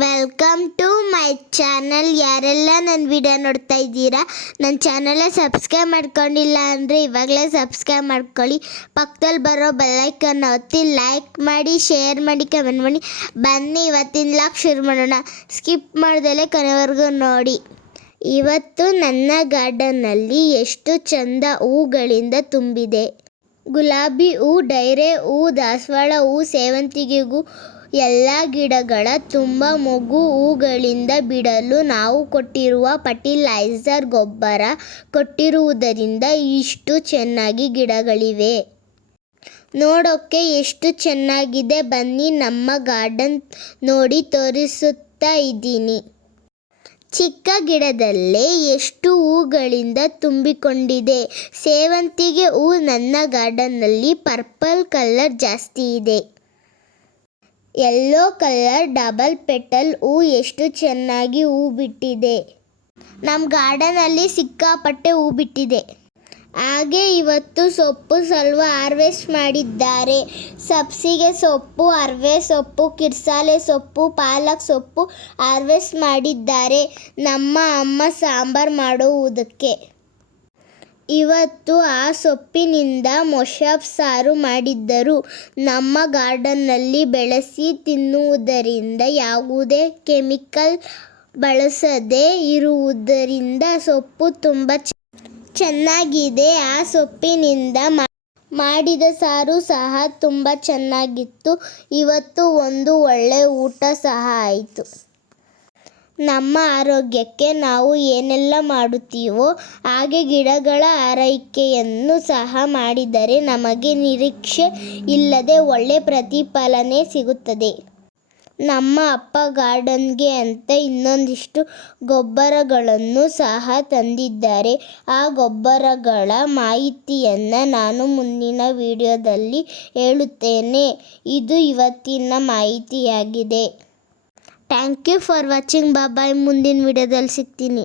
Welcome to my channel ಯಾರೆಲ್ಲ ನನ್ನ video ನೋಡ್ತಾ ಇದ್ದೀರಾ ನನ್ನ ಚಾನಲ್ನ ಸಬ್ಸ್ಕ್ರೈಬ್ ಮಾಡ್ಕೊಂಡಿಲ್ಲ ಅಂದರೆ ಇವಾಗಲೇ ಸಬ್ಸ್ಕ್ರೈಬ್ ಮಾಡ್ಕೊಳ್ಳಿ. ಪಕ್ಕದಲ್ಲಿ ಬರೋ ಬೆಲ್ಲೈಕನ್ನು ಒತ್ತಿ ಲೈಕ್ ಮಾಡಿ ಶೇರ್ ಮಾಡಿ ಕಮೆಂಟ್ ಮಾಡಿ. ಬನ್ನಿ, ಇವತ್ತಿನ ಲಾಕ್ ಶುರು ಮಾಡೋಣ. ಸ್ಕಿಪ್ ಮಾಡ್ದಲೇ ಕೊನೆವರೆಗೂ ನೋಡಿ. ಇವತ್ತು ನನ್ನ ಗಾರ್ಡನ್ನಲ್ಲಿ ಎಷ್ಟು ಚಂದ ಹೂಗಳಿಂದ ತುಂಬಿದೆ. ಗುಲಾಬಿ ಹೂ, ಡೈರೆ ಹೂ, ದಾಸವಾಳ ಹೂ, ಸೇವಂತಿಗೆ ಹೂ ಎಲ್ಲ ಗಿಡಗಳ ತುಂಬ ಮೊಗ್ಗು ಹೂಗಳಿಂದ ಬಿಡಲು ನಾವು ಕೊಟ್ಟಿರುವ ಫರ್ಟಿಲೈಸರ್ ಗೊಬ್ಬರ ಕೊಟ್ಟಿರುವುದರಿಂದ ಇಷ್ಟು ಚೆನ್ನಾಗಿ ಗಿಡಗಳಿವೆ. ನೋಡೋಕ್ಕೆ ಎಷ್ಟು ಚೆನ್ನಾಗಿದೆ. ಬನ್ನಿ, ನಮ್ಮ ಗಾರ್ಡನ್ ನೋಡಿ ತೋರಿಸುತ್ತಾ ಇದ್ದೀನಿ. ಚಿಕ್ಕ ಗಿಡದಲ್ಲೇ ಎಷ್ಟು ಹೂಗಳಿಂದ ತುಂಬಿಕೊಂಡಿದೆ. ಸೇವಂತಿಗೆ ಹೂ ನನ್ನ ಗಾರ್ಡನ್ನಲ್ಲಿ ಪರ್ಪಲ್ ಕಲರ್ ಜಾಸ್ತಿ ಇದೆ. ಯೆಲ್ಲೋ ಕಲರ್ ಡಬಲ್ ಪೆಟಲ್ ಹೂ ಎಷ್ಟು ಚೆನ್ನಾಗಿ ಹೂ ಬಿಟ್ಟಿದೆ. ನಮ್ಮ ಗಾರ್ಡನಲ್ಲಿ ಸಿಕ್ಕಾಪಟ್ಟೆ ಹೂ ಬಿಟ್ಟಿದೆ. ಹಾಗೆ ಇವತ್ತು ಸೊಪ್ಪು ಸ್ವಲ್ಪ ಹಾರ್ವೆಸ್ಟ್ ಮಾಡಿದ್ದಾರೆ. ಸಬ್ಸಿಗೆ ಸೊಪ್ಪು, ಅರ್ವೆ ಸೊಪ್ಪು, ಕಿರ್ಸಾಲೆ ಸೊಪ್ಪು, ಪಾಲಕ್ ಸೊಪ್ಪು ಹಾರ್ವೆಸ್ಟ್ ಮಾಡಿದ್ದಾರೆ. ನಮ್ಮ ಅಮ್ಮ ಸಾಂಬಾರು ಮಾಡುವುದಕ್ಕೆ. ಇವತ್ತು ಆ ಸೊಪ್ಪಿನಿಂದ ಮೊಷಪ್ ಸಾರು ಮಾಡಿದ್ದರು. ನಮ್ಮ ಗಾರ್ಡನ್ನಲ್ಲಿ ಬೆಳೆಸಿ ತಿನ್ನುವುದರಿಂದ ಯಾವುದೇ ಕೆಮಿಕಲ್ ಬಳಸದೇ ಇರುವುದರಿಂದ ಸೊಪ್ಪು ತುಂಬ ಚೆನ್ನಾಗಿದೆ. ಆ ಸೊಪ್ಪಿನಿಂದ ಮಾಡಿದ ಸಾರು ಸಹ ತುಂಬ ಚೆನ್ನಾಗಿತ್ತು. ಇವತ್ತು ಒಂದು ಒಳ್ಳೆ ಊಟ ಸಹ ಆಯಿತು. ನಮ್ಮ ಆರೋಗ್ಯಕ್ಕೆ ನಾವು ಏನೆಲ್ಲ ಮಾಡುತ್ತೀವೋ ಹಾಗೆ ಗಿಡಗಳ ಆರೈಕೆಯನ್ನು ಸಹ ಮಾಡಿದರೆ ನಮಗೆ ನಿರೀಕ್ಷೆ ಇಲ್ಲದೆ ಒಳ್ಳೆ ಪ್ರತಿಫಲನೆ ಸಿಗುತ್ತದೆ. ನಮ್ಮ ಅಪ್ಪ ಗಾರ್ಡನ್ಗೆ ಅಂತ ಇನ್ನೊಂದಿಷ್ಟು ಗೊಬ್ಬರಗಳನ್ನು ಸಹ ತಂದಿದ್ದಾರೆ. ಆ ಗೊಬ್ಬರಗಳ ಮಾಹಿತಿಯನ್ನು ನಾನು ಮುಂದಿನ ವಿಡಿಯೋದಲ್ಲಿ ಹೇಳುತ್ತೇನೆ. ಇದು ಇವತ್ತಿನ ಮಾಹಿತಿಯಾಗಿದೆ. Thank you for watching bye ಮುಂದಿನ ವಿಡಿಯೋದಲ್ಲಿ ಸಿಗ್ತೀನಿ.